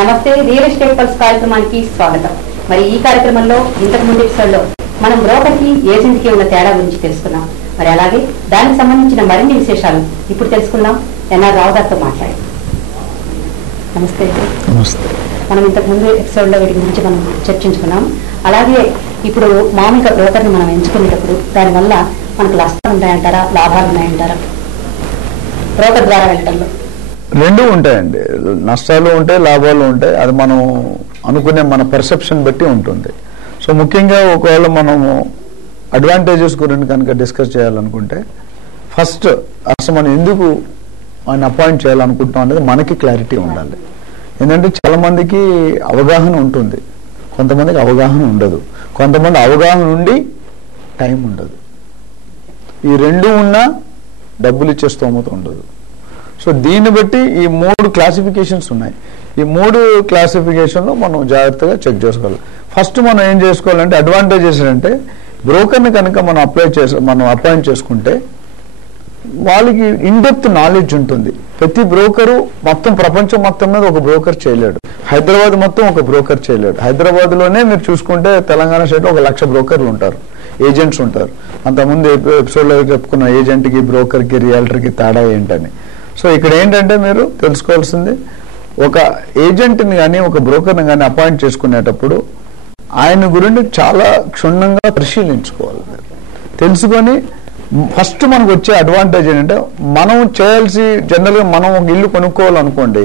నమస్తే real estate pulse కార్యక్రమానికి స్వాగతం. మరి ఈ కార్యక్రమంలో ఇంతకు ముందు ఎపిసోడ్లో మనం బ్రోకర్ కి ఏజెంట్ కి ఉన్న తేడా గురించి తెలుసుకున్నాం. మరి అలాగే దానికి సంబంధించిన మరిన్ని విశేషాలు ఇప్పుడు తెలుసుకుందాం. ఎన్ఆర్ రావు గారితో మాట్లాడి. నమస్తే. మనం ఇంతకు ముందు ఎపిసోడ్లో వీటి గురించి మనం చర్చించుకున్నాం. అలాగే ఇప్పుడు మామూలుగా బ్రోకర్ని మనం ఎంచుకునేటప్పుడు దానివల్ల మనకు నష్టాలు ఉంటాయంటారా, లాభాలు ఉన్నాయంటారా? బ్రోకర్ ద్వారా వెళ్ళడంలో రెండు ఉంటాయండి. నష్టాలు ఉంటాయి, లాభాలు ఉంటాయి. అది మనం అనుకునే మన పర్సెప్షన్ బట్టి ఉంటుంది. సో ముఖ్యంగా ఒకవేళ మనము అడ్వాంటేజెస్ గురించి కనుక డిస్కస్ చేయాలనుకుంటే ఫస్ట్ అసలు మనం ఎందుకు ఆయన అపాయింట్ చేయాలనుకుంటున్నాం అనేది మనకి క్లారిటీ ఉండాలి. ఎందుకంటే చాలా మందికి అవగాహన ఉంటుంది, కొంతమందికి అవగాహన ఉండదు, కొంతమంది అవగాహన ఉండి టైం ఉండదు. ఈ రెండు ఉన్నా డబ్బులు ఇచ్చే స్తోమత ఉండదు. సో దీన్ని బట్టి ఈ 3 క్లాసిఫికేషన్స్ ఉన్నాయి. ఈ 3 క్లాసిఫికేషన్లో మనం జాగ్రత్తగా చెక్ చేసుకోవాలి. ఫస్ట్ మనం ఏం చేసుకోవాలంటే అడ్వాంటేజెస్ అంటే బ్రోకర్ని కనుక మనం అపాయింట్ చేసుకుంటే వాళ్ళకి ఇన్డెప్త్ నాలెడ్జ్ ఉంటుంది. ప్రతి బ్రోకరు మొత్తం ప్రపంచం మొత్తం మీద ఒక బ్రోకర్ చేయలేడు. హైదరాబాద్ మొత్తం ఒక బ్రోకర్ చేయలేడు. హైదరాబాద్లోనే మీరు చూసుకుంటే తెలంగాణ స్టేట్లో 1,00,000 బ్రోకర్లు ఉంటారు, ఏజెంట్స్ ఉంటారు. అంతకుముందు ఎపిసోడ్లో చెప్పుకున్న ఏజెంట్కి, బ్రోకర్కి, రియల్టర్కి తేడా ఏంటని. సో ఇక్కడ ఏంటంటే మీరు తెలుసుకోవాల్సింది, ఒక ఏజెంట్ని కానీ ఒక బ్రోకర్ని కానీ అపాయింట్ చేసుకునేటప్పుడు ఆయన గురించి చాలా క్షుణ్ణంగా పరిశీలించుకోవాలి. తెలుసుకొని ఫస్ట్ మనకు వచ్చే అడ్వాంటేజ్ ఏంటంటే మనం చేయాల్సి జనరల్గా మనం ఒక ఇల్లు కొనుక్కోవాలనుకోండి,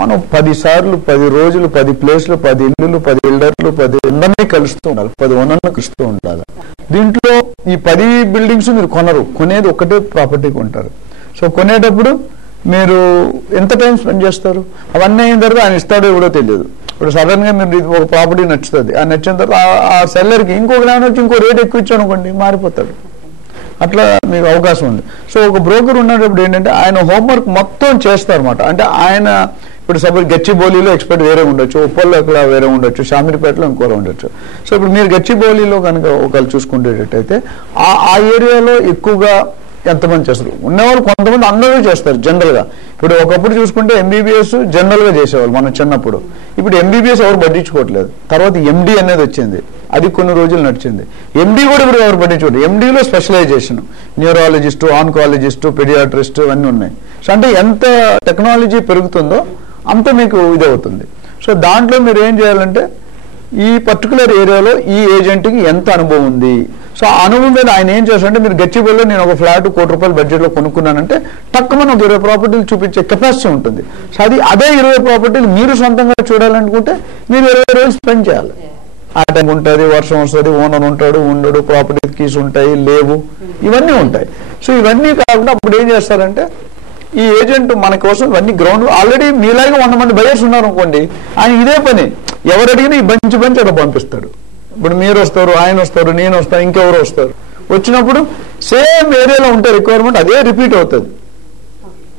మనం 10 సార్లు 10 రోజులు 10 ప్లేస్లు 10 ఇల్లులు 10 బిల్డర్లు 10 అందరినీ కలుస్తూ ఉండాలి, 10 ఓనర్లు కలుస్తూ ఉండాలి. దీంట్లో ఈ 10 బిల్డింగ్స్ మీరు కొనరు, కొనేది ఒకటే ప్రాపర్టీ కొంటారు. సో కొనేటప్పుడు మీరు ఎంత టైం స్పెండ్ చేస్తారు? అవన్నీ అయిన తర్వాత ఆయన ఇస్తాడో ఇవ్వడో తెలియదు. ఇప్పుడు సడన్ గా మీరు ఒక ప్రాపర్టీ నచ్చుతుంది, ఆ నచ్చిన తర్వాత ఆ సెల్లర్కి ఇంకొక ల్యాండ్ వచ్చి ఇంకో రేట్ ఎక్కువ ఇచ్చాను అనుకోండి, మారిపోతాడు. అట్లా మీకు అవకాశం ఉంది. సో ఒక బ్రోకర్ ఉన్నప్పుడు ఏంటంటే ఆయన హోంవర్క్ మొత్తం చేస్తారన్నమాట. అంటే ఆయన ఇప్పుడు సపోజ్ గచ్చిబౌలిలో ఎక్స్పర్ట్ వేరే ఉండొచ్చు, ఉప్పల్లో ఒకలా వేరే ఉండొచ్చు, షామీర్పేటలో ఇంకోలా ఉండొచ్చు. సో ఇప్పుడు మీరు గచ్చిబౌలిలో కనుక ఒకళ్ళు చూసుకునేటట్టయితే ఆ ఏరియాలో ఎక్కువగా ఎంతమంది చేస్తారు? ఉన్నవాళ్ళు కొంతమంది అందరూ చేస్తారు జనరల్గా. ఇప్పుడు ఒకప్పుడు చూసుకుంటే ఎంబీబీఎస్ జనరల్గా చేసేవాళ్ళు మనం చిన్నప్పుడు. ఇప్పుడు ఎంబీబీఎస్ ఎవరు పట్టించుకోవట్లేదు. తర్వాత ఎండి అనేది వచ్చింది, అది కొన్ని రోజులు నడిచింది. ఎండి కూడా ఇప్పుడు ఎవరు పట్టించుకోవట్లేదు. ఎండీలో స్పెషలైజేషన్, న్యూరాలజిస్టు, ఆన్కాలజిస్టు, పెడియాట్రిస్టు అన్నీ ఉన్నాయి. సో అంటే ఎంత టెక్నాలజీ పెరుగుతుందో అంత మీకు ఇదవుతుంది. సో దాంట్లో మీరు ఏం చేయాలంటే ఈ పర్టికులర్ ఏరియాలో ఈ ఏజెంట్కి ఎంత అనుభవం ఉంది. సో ఆ అనుభవం మీద ఆయన ఏం చేస్తారంటే, మీరు గచ్చిబౌలిలో నేను ఒక ఫ్లాట్ ₹1,00,000 బడ్జెట్లో కొనుక్కున్నానంటే తక్కువ ఒక 20 ప్రాపర్టీలు చూపించే కెపాసిటీ ఉంటుంది. సో అదే 20 ప్రాపర్టీలు మీరు సొంతంగా చూడాలనుకుంటే మీరు 20 రోజులు స్పెండ్ చేయాలి. ఆ టైం ఉంటుంది, వర్షం వస్తుంది, ఓనర్ ఉంటాడు, ఉండడు, ప్రాపర్టీ కీస్ ఉంటాయి, లేవు, ఇవన్నీ ఉంటాయి. సో ఇవన్నీ కాకుండా అప్పుడు ఏం చేస్తారంటే ఈ ఏజెంట్ మన కోసం ఇవన్నీ గ్రౌండ్ ఆల్రెడీ మీలాగా 100 మంది బయర్స్ ఉన్నారు అనుకోండి, ఆయన ఇదే పని ఎవరు అడిగినా ఈ బంచి అలా పంపిస్తాడు. ఇప్పుడు మీరు వస్తారు, ఆయన వస్తారు, నేను వస్తాను, ఇంకెవరు వస్తారు. వచ్చినప్పుడు సేమ్ ఏరియాలో ఉంటే రిక్వైర్మెంట్ అదే రిపీట్ అవుతుంది.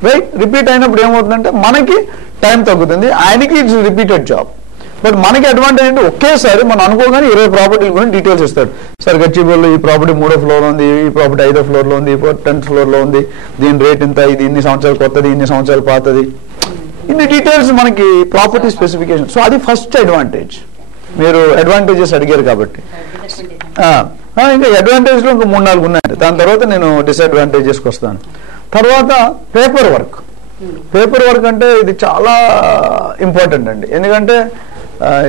రైట్? రిపీట్ అయినప్పుడు ఏమవుతుందంటే మనకి టైం తగ్గుతుంది, ఆయనకి ఇట్స్ రిపీటెడ్ జాబ్. బట్ మనకి అడ్వాంటేజ్ అంటే ఒకేసారి మనం అనుకోగానే 20 ప్రాపర్టీలు గురించి డీటెయిల్స్ ఇస్తాడు. సార్ గచ్చిబౌలిలో ఈ ప్రాపర్టీ 3వ ఫ్లోర్ ఉంది, ఈ ప్రాపర్టీ 5వ ఫ్లోర్లో ఉంది, ఈ 10th ఫ్లోర్లో ఉంది, దీని రేట్ ఇంత, ఇది ఇన్ని సంవత్సరాలు కొత్తది, ఇన్ని సంవత్సరాలు పాతది, ఇన్ని డీటెయిల్స్ మనకి ప్రాపర్టీ స్పెసిఫికేషన్. సో అది ఫస్ట్ అడ్వాంటేజ్. మీరు అడ్వాంటేజెస్ అడిగారు కాబట్టి ఇంకా అడ్వాంటేజ్లో ఇంకా 3-4 ఉన్నాయి. దాని తర్వాత నేను డిసడ్వాంటేజెస్కి వస్తాను. తర్వాత పేపర్ వర్క్. పేపర్ వర్క్ అంటే ఇది చాలా ఇంపార్టెంట్ అండి. ఎందుకంటే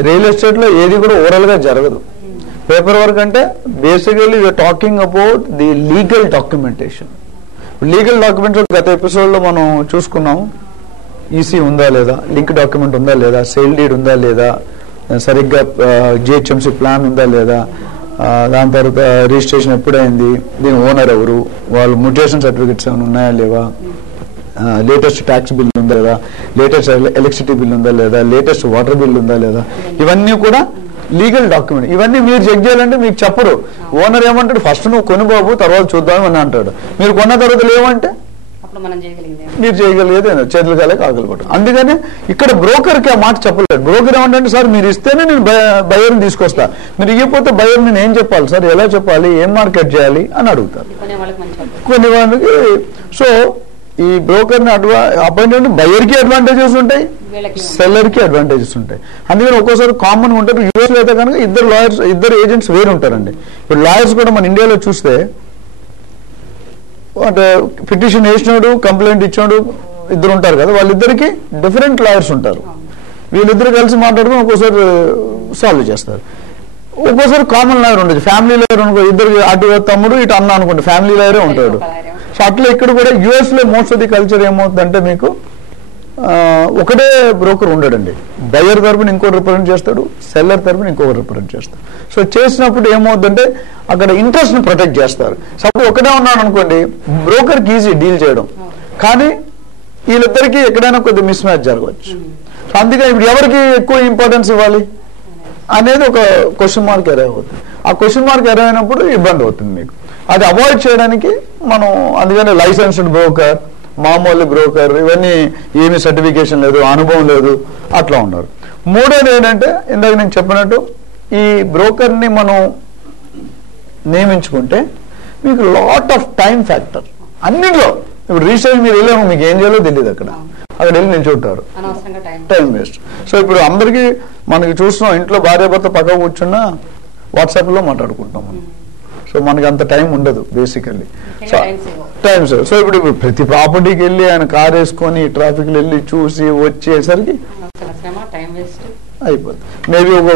రియల్ ఎస్టేట్లో ఏది కూడా ఓవరాల్గా జరగదు. పేపర్ వర్క్ అంటే basically you're talking about the legal documentation. Legal documents గత ఎపిసోడ్లో మనం చూసుకున్నాము. ఈసీ ఉందా లేదా, లింక్ డాక్యుమెంట్ ఉందా లేదా, సేల్ డీడ్ ఉందా లేదా, సరిగ్గా జిహెచ్ఎంసీ ప్లాన్ ఉందా లేదా, దాని తర్వాత రిజిస్ట్రేషన్ ఎప్పుడైంది, దీని ఓనర్ ఎవరు, వాళ్ళు మ్యూటేషన్ సర్టిఫికెట్స్ ఏమైనా ఉన్నాయా లేవా, లేటెస్ట్ ట్యాక్స్ బిల్ ఉందా లేదా, లేటెస్ట్ ఎలక్ట్రిసిటీ బిల్ ఉందా లేదా, లేటెస్ట్ వాటర్ బిల్ ఉందా లేదా, ఇవన్నీ కూడా లీగల్ డాక్యుమెంట్. ఇవన్నీ మీరు చెక్ చేయాలంటే మీకు చెప్పరు. ఓనర్ ఏమంటాడు, ఫస్ట్ నువ్వు కొను బాబు, తర్వాత చూద్దాం అని అంటాడు. మీరు కొన్న తర్వాత లేవంటే మీరు చేయగలిగేది చేతులు కాలే కాగలపట్టు. అందుకని ఇక్కడ బ్రోకర్కి ఆ మాట చెప్పలేదు. బ్రోకర్ ఏమంటే, సార్ మీరు ఇస్తేనే నేను బయర్ని తీసుకొస్తా, మీరు ఇవ్వకపోతే బయర్ నేను ఏం చెప్పాలి సార్, ఎలా చెప్పాలి, ఏం మార్కెట్ చేయాలి అని అడుగుతారు కొన్ని వాళ్ళకి. సో ఈ బ్రోకర్ని అపాయింట్మెంట్ బయర్కి అడ్వాంటేజెస్ ఉంటాయి, సెల్లర్కి అడ్వాంటేజెస్ ఉంటాయి. అందుకని ఒక్కోసారి కామన్ ఉంటారు. యూఎస్లో అయితే కనుక ఇద్దరు ఏజెంట్స్ వేరు ఉంటారండి. ఇప్పుడు లాయర్స్ కూడా మన ఇండియాలో చూస్తే అంటే పిటిషన్ వేసినాడు, కంప్లైంట్ ఇచ్చినాడు ఇద్దరు ఉంటారు కదా, వాళ్ళిద్దరికి డిఫరెంట్ లాయర్స్ ఉంటారు. వీళ్ళిద్దరు కలిసి మాట్లాడుకుని ఒక్కోసారి సాల్వ్ చేస్తారు. ఒక్కోసారి కామన్ లాయర్ ఉండదు, ఫ్యామిలీ లాయర్ అనుకో, ఇద్దరు అటు తమ్ముడు ఇటు అన్న అనుకోండి, ఫ్యామిలీ లాయరే ఉంటాడు. సో అట్లా ఇక్కడ కూడా యూఎస్లో మోస్ట్ ఆఫ్ ది కల్చర్ ఏమవుతుందంటే మీకు ఒకటే బ్రోకర్ ఉండడండి. బయర్ తరపున ఇంకోటి రిప్రజెంట్ చేస్తాడు, సెల్లర్ తరపున ఇంకొకటి రిప్రజెంట్ చేస్తాడు. సో చేసినప్పుడు ఏమవుతుందంటే అక్కడ ఇంట్రెస్ట్ని ప్రొటెక్ట్ చేస్తారు. సపోజ్ ఒకటే ఉన్నాడు అనుకోండి, బ్రోకర్కి ఈజీ డీల్ చేయడం, కానీ వీళ్ళిద్దరికీ ఎక్కడైనా కొద్దిగా మిస్ మ్యాచ్ జరగవచ్చు. సో అందుకని ఇప్పుడు ఎవరికి ఎక్కువ ఇంపార్టెన్స్ ఇవ్వాలి అనేది ఒక క్వశ్చన్ మార్క్ ఎరైవ్ అవుతుంది. ఆ క్వశ్చన్ మార్క్ ఎరైవ్ అయినప్పుడు ఇబ్బంది అవుతుంది మీకు. అది అవాయిడ్ చేయడానికి మనం అందుకని లైసెన్స్డ్ బ్రోకర్, మామూలు బ్రోకర్, ఇవన్నీ ఏమి సర్టిఫికేషన్ లేదు, అనుభవం లేదు, అట్లా ఉన్నారు. మూడోది ఏంటంటే ఇందాక నేను చెప్పినట్టు ఈ బ్రోకర్ని మనం నియమించుకుంటే మీకు లాట్ ఆఫ్ టైం ఫ్యాక్టర్ అన్నింటిలో. ఇప్పుడు రీసెర్చ్ మీరు వెళ్ళాము, మీకు ఏం చేయాలో తెలియదు, అక్కడ వెళ్ళి నిల్చుంటారు, టైం వేస్ట్. సో ఇప్పుడు అందరికీ మనకి చూస్తున్నాం, ఇంట్లో భార్యాభర్త పక్క కూర్చున్నా వాట్సాప్లో మాట్లాడుకుంటాం మనం. సో మనకి అంత టైం ఉండదు బేసికల్లీ, టైం సేవ్. సో ఇప్పుడు ప్రతి ప్రాపర్టీకి వెళ్ళి ఆయన కార్ వేసుకొని ట్రాఫిక్లో వెళ్ళి చూసి వచ్చేసరికి అయిపోతుంది. మేబీ ఒక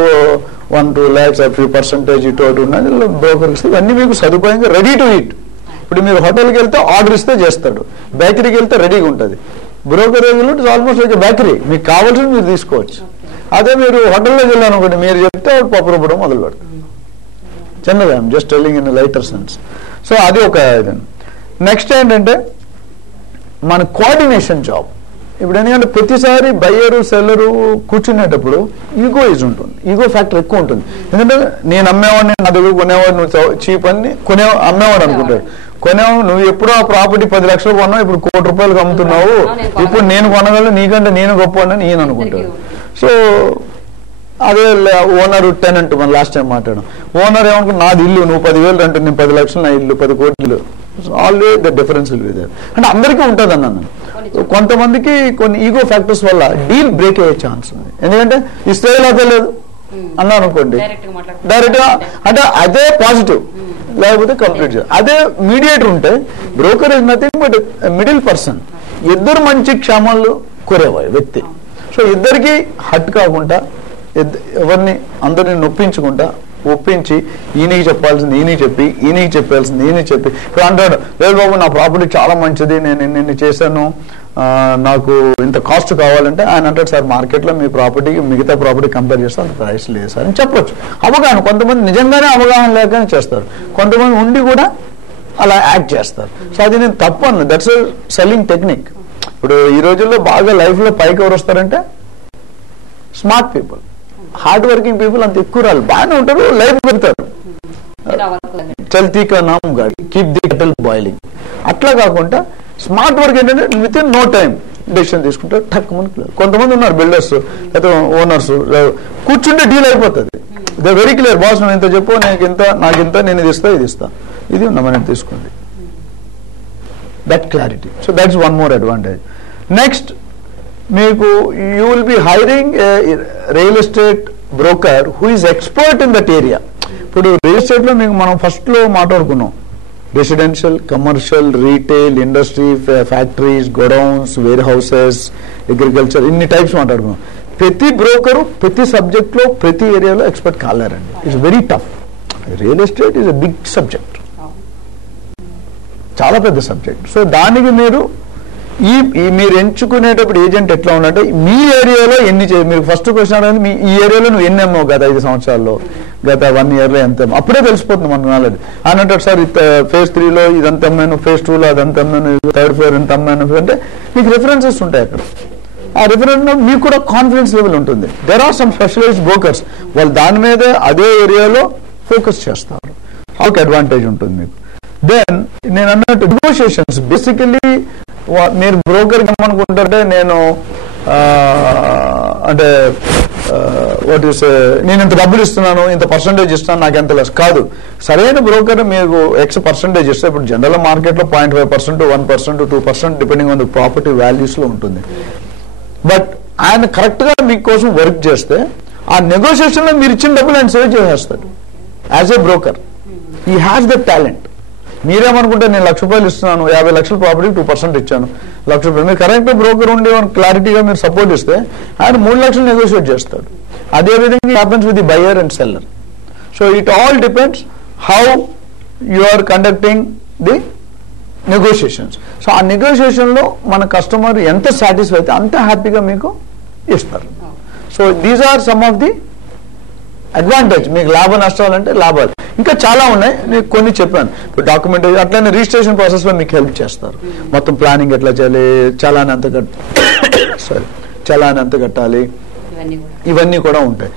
1-2 lakhs 50% ఇటు అటు ఉన్నది బ్రోకర్కి ఇస్తే ఇవన్నీ మీకు సదుపాయంగా రెడీ టు ఈట్. ఇప్పుడు మీరు హోటల్కి వెళ్తే ఆర్డర్ ఇస్తే చేస్తాడు, బేకరీకి వెళ్తే రెడీగా ఉంటుంది. Broker it's almost like bakery, మీకు కావాల్సింది మీరు తీసుకోవచ్చు. అదే మీరు హోటల్లోకి వెళ్ళాను అనుకోండి, మీరు చెప్తే పప్పు రుబ్బడం మొదలు పెడతారు. చిన్నగా I'm just telling in lighter sense. So అది ఒక ఇదండి. నెక్స్ట్ ఏంటంటే మన కోఆర్డినేషన్ జాబ్. ఇప్పుడు ఎందుకంటే ప్రతిసారి బయ్యరు సెల్లరు కూర్చునేటప్పుడు ఈగోయిజ్ ఉంటుంది, ఈగో ఫ్యాక్టర్ ఎక్కువ ఉంటుంది. ఎందుకంటే నేను అమ్మేవాడిని, నా దగ్గర కొనేవాడు నువ్వు చీప్ అని అమ్మేవాడు అనుకుంటాడు. కొనేవాడు నువ్వు ఎప్పుడో ఆ ప్రాపర్టీ 10 లక్షలు కొన్నావు, ఇప్పుడు 1 కోటి రూపాయలకు అమ్ముతున్నావు, ఇప్పుడు నేను కొనగలను, నీకంటే నేను గొప్ప అని ఈయన అనుకుంటాడు. సో అదే ఓనర్ టెనెంట్ మనం లాస్ట్ టైం మాట్లాడడం. ఓనర్ ఏమనుకుంటు నాది ఇల్లు, నువ్వు 10,000 అంటే నేను 10 లక్షలు, నా ఇల్లు 10 కోట్లు. Always the difference will be there. అంటే అందరికీ ఉంటుంది అన్నాను. కొంతమందికి కొన్ని ఈగో ఫ్యాక్టర్స్ వల్ల డీల్ బ్రేక్ అయ్యే ఛాన్స్ ఉంది. ఎందుకంటే ఇస్తే లేదా లేదు అన్నా అనుకోండి, డైరెక్ట్ గా అంటే అదే పాజిటివ్, లేకపోతే కంప్లీట్. అదే మీడియేటర్ ఉంటే broker is nothing but middle person, ఇద్దరు మంచి క్షేమాలు కోరేవాడు వ్యక్తి. సో ఇద్దరికి హట్ కాకుండా ఎవరిని అందరిని నొప్పించుకుంటా ఒప్పించి ఈయనకి చెప్పాల్సింది ఈయనకి చెప్పి, ఈయనకి చెప్పాల్సింది ఈయనకి చెప్పి. ఇప్పుడు అంటాడు, లేదు బాబు నా ప్రాపర్టీ చాలా మంచిది, నేను ఇన్ని చేశాను, నాకు ఇంత కాస్ట్ కావాలంటే ఆయన అంటాడు, సార్ మార్కెట్లో మీ ప్రాపర్టీకి మిగతా ప్రాపర్టీ కంపేర్ చేస్తే అంత ప్రైస్ లేదు సార్ అని చెప్పొచ్చు. అవగాహన, కొంతమంది నిజంగానే అవగాహన లేకనే చేస్తారు, కొంతమంది ఉండి కూడా అలా యాక్ట్ చేస్తారు. సో అది నేను తప్పు అన్న, దట్స్ సెల్లింగ్ టెక్నిక్. ఇప్పుడు ఈ రోజుల్లో బాగా లైఫ్లో పైకి ఎవరు వస్తారంటే smart people, hard working people అంత ఎక్కువ రాదు, బాగానే ఉంటారు, లైఫ్ పెడతారు. చల్తీ కా నామ్ గాడి, కీప్ ది కెటిల్ బాయిలింగ్. అట్లా కాకుండా స్మార్ట్ వర్క్ ఏంటంటే within no time decision తీసుకుంటారు, టక్ మనకి. కొంతమంది ఉన్నారు బిల్డర్స్ లేదా ఓనర్స్, కూర్చుంటే డీల్ అయిపోతుంది. దే వెరీ క్లియర్, బాస్ నువ్వు ఇంత చెప్పు, నాకు ఇంత, నేను ఇది ఇస్తా, ఇది మనం తీసుకోండి. That clarity. So that's one more advantage. Next మీకు you will be hiring real estate broker who is expert in that area. ఇప్పుడు రియల్ ఎస్టేట్ లో మీకు మనం ఫస్ట్ లో మాట్లాడుకున్నాం, residential, commercial, retail, industry, factories, godowns, warehouses, agriculture, ఇన్ని types మాట్లాడుకున్నాం. ప్రతి బ్రోకరు ప్రతి సబ్జెక్ట్ లో ప్రతి ఏరియాలో ఎక్స్పర్ట్ కాలేరండి. It's very tough. Real estate is a big subject, చాలా పెద్ద సబ్జెక్ట్. సో దానికి మీరు మీరు ఎంచుకునేటప్పుడు ఏజెంట్ ఎట్లా ఉన్నట్టే మీ ఏరియాలో ఎన్ని మీరు ఫస్ట్ క్వశ్చన్ అడగండి, మీ ఈ ఏరియాలో నువ్వు ఎన్ని అమ్మావు గత 5 సంవత్సరాల్లో, గత 1 yearలో ఎంత, అప్పుడే తెలిసిపోతుంది మన నాలెడ్జ్. అని అంటాడు, సార్ phase 3లో ఇదంతా అమ్మాను, phase 2లో అదంతా అమ్మాను, 3rd floor ఎంత అమ్మాను అంటే మీకు రిఫరెన్సెస్ ఉంటాయి అక్కడ. ఆ రిఫరెన్స్ మీకు కూడా కాన్ఫిడెన్స్ లెవెల్ ఉంటుంది. There are some specialised brokers, వాళ్ళు దాని మీద అదే ఏరియాలో ఫోకస్ చేస్తారు. ఒక అడ్వాంటేజ్ ఉంటుంది మీకు. దెన్ నేను అన్నట్టు నెగోషియేషన్స్, బేసికల్లీ మీరు బ్రోకర్ ఏమనుకుంటారంటే నేను అంటే వాట్ ఈస్ నేను ఇంత డబ్బులు ఇస్తున్నాను, ఇంత పర్సంటేజ్ ఇస్తాను, నాకు ఎంత లెస్ కాదు. సరైన బ్రోకర్ మీకు X పర్సంటేజ్ ఇస్తే, ఇప్పుడు జనరల్ మార్కెట్లో 0.5%, 1%, 2% depending on the property values లో ఉంటుంది. బట్ ఆయన కరెక్ట్ గా మీకోసం వర్క్ చేస్తే ఆ నెగోషియేషన్ లో మీరు ఇచ్చిన డబ్బులు ఆయన సేవ్ చేసేస్తాడు. As a broker he has the talent. మీరేమనుకుంటే నేను ₹1,00,000 ఇస్తున్నాను, 50 లక్షల ప్రాపర్టీ 2% ఇచ్చాను, ₹1,00,000 మీరు కరెక్ట్ బ్రోకర్ ఉండి క్లారిటీగా మీరు సపోర్ట్ ఇస్తే ఆయన 3 లక్షలు నెగోషియేట్ చేస్తాడు. అదేవిధంగా happens with the buyer and seller. So it all depends how you are conducting the negotiations. So ఆ నెగోషియేషన్లో మన కస్టమర్ ఎంత సాటిస్ఫై అయితే అంత హ్యాపీగా మీకు ఇస్తారు. So these are some of the advantage. మీకు లాభ నష్టాలు అంటే లాభాలు ఇంకా చాలా ఉన్నాయి, నేను కొన్ని చెప్పాను. ఇప్పుడు డాక్యుమెంటేషన్ అట్లనే రిజిస్ట్రేషన్ ప్రాసెస్ లో మీకు హెల్ప్ చేస్తారు. మొత్తం ప్లానింగ్ ఎట్లా చేయాలి, చలాన్ ఎంత కట్టాలి, ఇవన్నీ కూడా ఉంటాయి.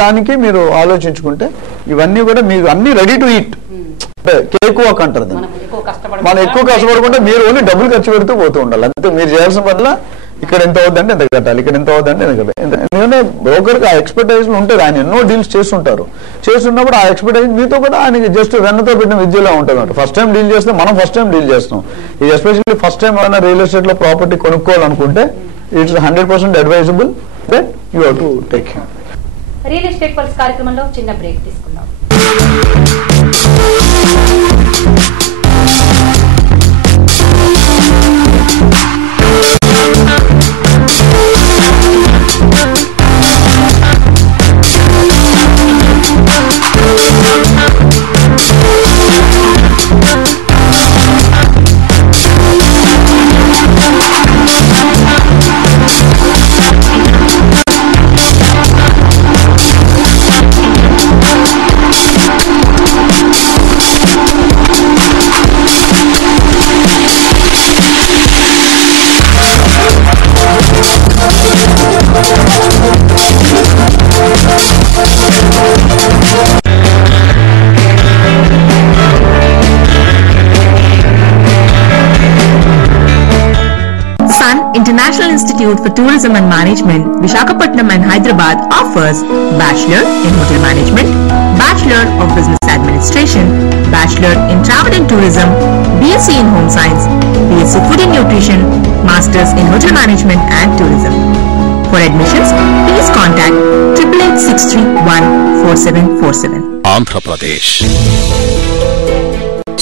దానికి మీరు ఆలోచించుకుంటే ఇవన్నీ కూడా మీకు అన్ని ready to eat. Cake walk అంటారు దాన్ని. మనం ఎక్కువ కష్టపడకుండా మీరు ఓన్లీ డబ్బులు ఖర్చు పెడుతూ పోతూ ఉండాలి అంతే. మీరు చేయాల్సిన వల్ల ఇక్కడ ఎంత అవుతుందంటే ఎంత కట్టాలి, ఇక్కడ ఎంత అవుతుందంటే ఎంత కట్టాలి. ఎందుకంటే బ్రోకర్కి ఆ ఎక్స్పెక్టేషన్ ఉంటుంది. ఆయన ఎన్నో డీల్స్ చేస్తుంటారు. చేస్తున్నప్పుడు ఆ ఎక్స్పెక్టేషన్ మీతో కూడా ఆయనకి జస్ట్ వెన్నతో పెట్టిన విద్యలో ఉంటుంది. ఫస్ట్ టైం డీల్ చేస్తే మనం ఫస్ట్ టైం డీల్ చేస్తాం. ఇది ఎస్పెషల్లీ ఫస్ట్ టైం ఏమైనా రియల్ ఎస్టేట్ లో ప్రాపర్టీ కొనుక్కోవాలనుకుంటే it's 100% advisable that you have to take him. Real estate pulse కార్యక్రమంలో చిన్న బ్రేక్ తీసుకుందాం. International Institute for Tourism and Management, Visakhapatnam and Hyderabad offers Bachelor in Hotel Management, Bachelor of Business Administration, Bachelor in Travel and Tourism, BSc in Home Science, BSc Food and Nutrition, Masters in Hotel Management and Tourism. For admissions, please contact 8886314747. Andhra Pradesh.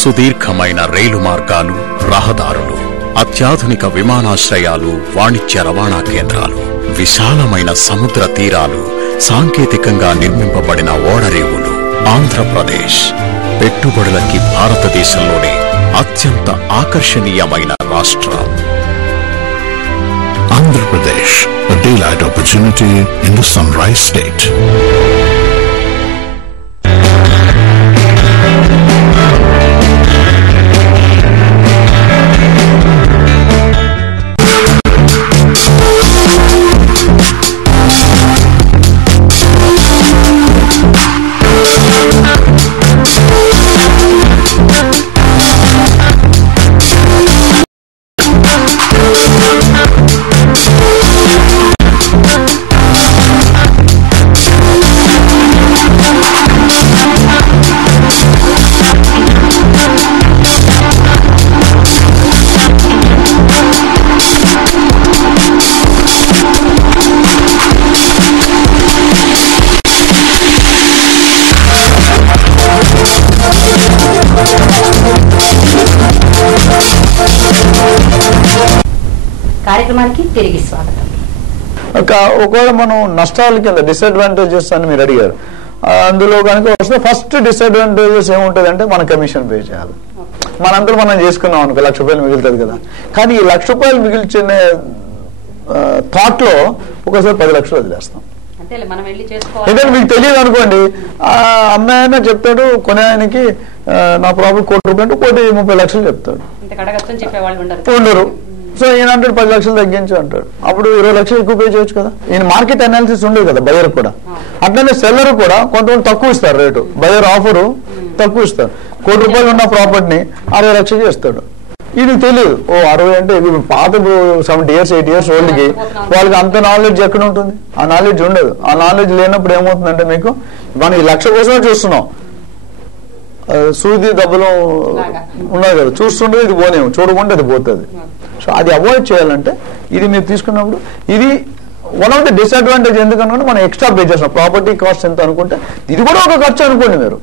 సుదీర్ఘమైన రైలు మార్గాలు, రహదారులు, అత్యాధునిక విమానాశ్రయాలు, వాణిజ్య రవాణా కేంద్రాలు, విశాలమైన సముద్ర తీరాలు, సాంకేతికంగా నిర్మింపబడిన ఓడరేవులు. ఆంధ్రప్రదేశ్ పెట్టుబడులకి భారతదేశంలోనే అత్యంత ఆకర్షణీయమైన రాష్ట్రం. Andhra Pradesh, a daylight opportunity in the sunrise state. కార్యక్రమానికి తిరిగి స్వాగతం. ఒకవేళ మనం నష్టాల కింద డిసడ్వాంటేజెస్ అని మీరు అడిగారు, అందులో కనుక వస్తే ఫస్ట్ డిసడ్వాంటేజెస్ ఏముంటుంది అంటే మన కమిషన్ పే చేయాలి. మనందరూ మనం చేసుకున్నాం అనుకో ₹1,00,000 మిగులుతుంది కదా. కానీ ఈ ₹1,00,000 మిగిల్చిన థాట్ లో ఒకసారి 10 లక్షలు వదిలేస్తాం. ఎందుకంటే మీకు తెలియదు అనుకోండి, అమ్మాయినా చెప్తాడు కొనే ఆయనకి నా ప్రాఫిట్ ₹1,00,000 అంటే ₹1,30,00,000 చెప్తాడు, ఉండరు. సో ఈయన అంటాడు 10 లక్షలు తగ్గించు అంటాడు. అప్పుడు 20 లక్షలు ఎక్కువ పే చేయొచ్చు కదా. ఈయన మార్కెట్ అనాలిసిస్ ఉండదు కదా బయర్ కూడా. అట్లనే సెల్లర్ కూడా కొంతమంది తక్కువ ఇస్తారు రేటు, బయర్ ఆఫరు తక్కువ ఇస్తారు. ₹1,00,000 ఉన్న ప్రాపర్టీని 60 లక్షలు చేస్తాడు. ఇది తెలియదు. 60 అంటే పాత 70 years 80 years ఓల్డ్కి వాళ్ళకి అంత నాలెడ్జ్ ఎక్కడ ఉంటుంది? ఆ నాలెడ్జ్ ఉండదు. ఆ నాలెడ్జ్ లేనప్పుడు ఏమవుతుందంటే మీకు మనం ఈ లక్ష్య కోసమే చూస్తున్నాం, సూది దెబ్బలు ఉన్నాయి కదా, చూస్తుంటే ఇది పోనేమో, చూడకుండా అది పోతుంది. సో అది అవాయిడ్ చేయాలంటే ఇది మీరు తీసుకున్నప్పుడు ఇది వన్ ఆఫ్ ద డిసడ్వాంటేజ్. ఎందుకనుకుంటే మనం ఎక్స్ట్రా పే చేస్తాం. ప్రాపర్టీ కాస్ట్ ఎంత అనుకుంటే ఇది కూడా ఒక ఖర్చు అనుకోండి. మీరు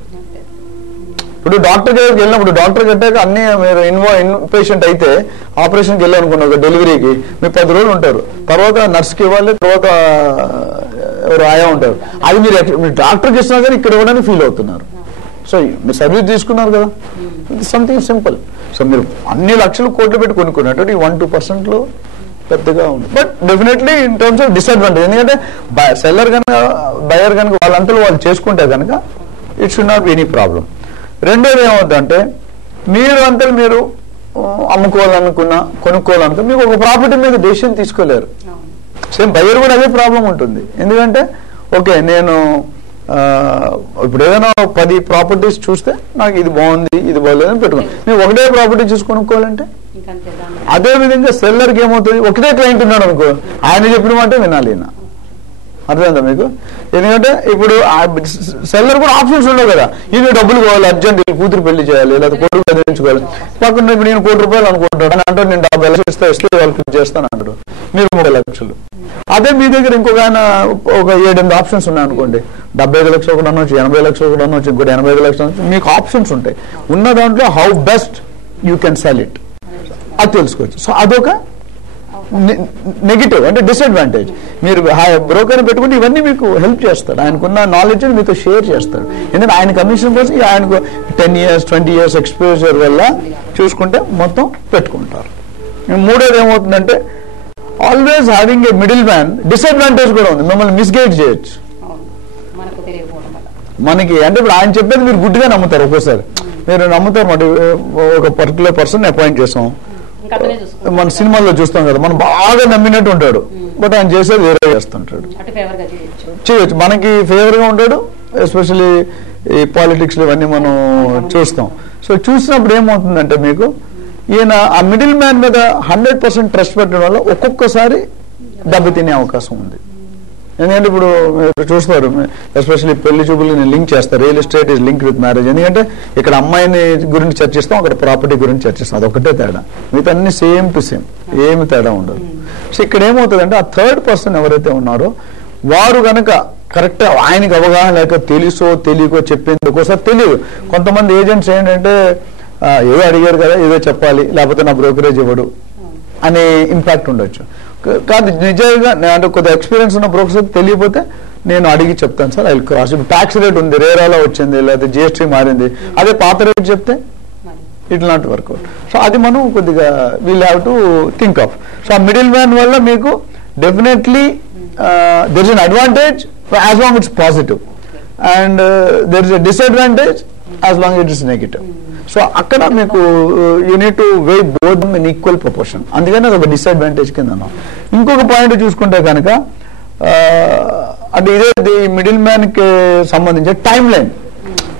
ఇప్పుడు డాక్టర్ దగ్గరికి వెళ్ళినప్పుడు డాక్టర్ కట్టాక అన్ని మీరు ఇన్పేషెంట్ అయితే ఆపరేషన్కి వెళ్ళాలనుకున్నారు ఒక డెలివరీకి మీరు 10 రోజులు ఉంటారు, తర్వాత నర్స్కి ఇవ్వాలి, తర్వాత ఎవరు ఆయా ఉంటారు. అది మీరు డాక్టర్కి ఇస్తున్నా కానీ ఇక్కడ ఇవ్వడానికి ఫీల్ అవుతున్నారు. సో మీరు సర్వీస్ తీసుకున్నారు కదా, ఇది సంథింగ్ సింపుల్. సో మీరు అన్ని లక్షలు కోట్లు పెట్టి కొనుక్కున్నట్టు ఈ 1-2% పెద్దగా ఉంది. But definitely in terms of disadvantage. ఎందుకంటే సెల్లర్ కనుక బయర్ కనుక వాళ్ళంతా వాళ్ళు చేసుకుంటే కనుక it should not be any problem. రెండోది ఏమవుతుందంటే మీరు అంతా మీరు అమ్ముకోవాలనుకున్నా కొనుక్కోవాలనుకున్నా మీకు ఒక ప్రాపర్టీ మీద డెసిషన్ తీసుకోలేరు. సేమ్ బయర్ కూడా అదే ప్రాబ్లం ఉంటుంది. ఎందుకంటే ఓకే నేను ఇప్పుడు ఏదైనా 10 ప్రాపర్టీస్ చూస్తే నాకు ఇది బాగుంది ఇది బాగోలేదని పెట్టుకోండి. మీరు ఒకటే ప్రాపర్టీ చూసి కొనుక్కోవాలంటే అదే విధంగా సెల్లర్కి ఏమవుతుంది, ఒకటే క్లయింట్ ఉన్నాడు అనుకో, ఆయన చెప్పిన మాట వినాలి. అర్థమైందా మీకు? ఎందుకంటే ఇప్పుడు సెల్లర్ కూడా ఆప్షన్స్ ఉండవు కదా, ఇది డబ్బులు కావాలి అర్జెంట్, కూతురు పెళ్లి చేయాలి లేదా కొడుకు చదివించుకోవాలి, పక్కన ఇప్పుడు నేను 1 కోటి రూపాయలు అనుకుంటాడు అని అంటే నేను 70 లక్షలు ఇస్తే వాళ్ళకి చేస్తాను అంటాడు, మీరు 30 లక్షలు. అదే మీ దగ్గర ఇంకొక ఆయన ఒక 7-8 ఆప్షన్స్ ఉన్నాయి అనుకోండి, 75 లక్షలు ఒకటి అనొచ్చు, 80 లక్షలు ఒకటి అనొచ్చు, ఇంకోటి 85 లక్షలు అనొచ్చు. మీకు ఆప్షన్స్ ఉంటాయి. ఉన్న దాంట్లో how best you can sell it అది తెలుసుకోవచ్చు. సో అదొక నెగిటివ్ అంటే డిసడ్వాంటేజ్. మీరు బ్రోకర్ పెట్టుకుంటే ఇవన్నీ మీకు హెల్ప్ చేస్తాడు, ఆయనకున్న నాలెడ్జ్ మీతో షేర్ చేస్తాడు. ఎందుకంటే ఆయన కమిషన్ కోసం ఆయనకు 10 years 20 years ఎక్స్పోజర్ వల్ల చూసుకుంటే మొత్తం పెట్టుకుంటారు. మూడోది ఏమవుతుందంటే always having a middle man disadvantage కూడా ఉంది, మిమ్మల్ని మిస్గైడ్ చేయొచ్చు మనకి. అంటే ఇప్పుడు ఆయన చెప్పేది మీరు గుడ్డిగా నమ్ముతారు, ఒక్కోసారి మీరు నమ్ముతారు. మరి ఒక పర్టికులర్ పర్సన్ అపాయింట్ చేస్తాం, మన సినిమాల్లో చూస్తాం కదా, మనం బాగా నమ్మినట్టు ఉంటాడు, బట్ ఆయన చేసేది వేరే చేస్తుంటాడు. చేయొచ్చు, మనకి ఫేవర్ గా ఉంటాడు. ఎస్పెషల్లీ ఈ పాలిటిక్స్ ఇవన్నీ మనం చూస్తాం. సో చూసినప్పుడు ఏమవుతుందంటే మీకు ఈయన ఆ మిడిల్ మ్యాన్ మీద 100% ట్రస్ట్ పెట్టడం వల్ల ఒక్కొక్కసారి దెబ్బతినే అవకాశం ఉంది. ఎందుకంటే ఇప్పుడు మీరు చూస్తారు, ఎస్పెషల్లీ పెళ్లి చూపులు లింక్ చేస్తారు. Real estate is link with marriage. ఎందుకంటే ఇక్కడ అమ్మాయిని గురించి చర్చిస్తాం, అక్కడ ప్రాపర్టీ గురించి చర్చిస్తాం, అదొకటే తేడా. మిగతా అన్ని సేమ్ టు సేమ్, ఏమి తేడా ఉండదు. సో ఇక్కడ ఏమవుతుందంటే ఆ థర్డ్ పర్సన్ ఎవరైతే ఉన్నారో వారు కనుక కరెక్ట్ ఆయనకి అవగాహన లేక తెలుసో తెలియకో చెప్పింది, ఒక్కోసారి తెలియదు. కొంతమంది ఏజెంట్స్ ఏంటంటే ఏదో అడిగారు కదా ఏదో చెప్పాలి, లేకపోతే నా బ్రోకరేజ్ ఇవ్వడు అనే ఇంపాక్ట్ ఉండొచ్చు. కాదు, నిజంగా అంటే కొద్దిగా ఎక్స్పీరియన్స్ ఉన్న బ్రోకర్స్ తెలియకపోతే నేను అడిగి చెప్తాను సార్, ఐ విల్ క్రాస్. ఇప్పుడు ట్యాక్స్ రేట్ ఉంది, రేరాలో వచ్చింది, లేకపోతే జిఎస్టీ మారింది, అదే పాత రేట్ చెప్తే ఇట్ నాట్ వర్క్అవుట్. సో అది మనం కొద్దిగా we'll have to think of. So ఆ మిడిల్ మ్యాన్ వల్ల మీకు definitely there is an advantage as long it's positive, and there is a disadvantage as long it is negative. So అక్కడ మీకు you need to way both in equal proportion. అందుకని అది ఒక disadvantage కింద. ఇంకొక point చూసుకుంటే కనుక అంటే ఇదే మిడిల్ మ్యాన్ కి సంబంధించి టైం లైన్.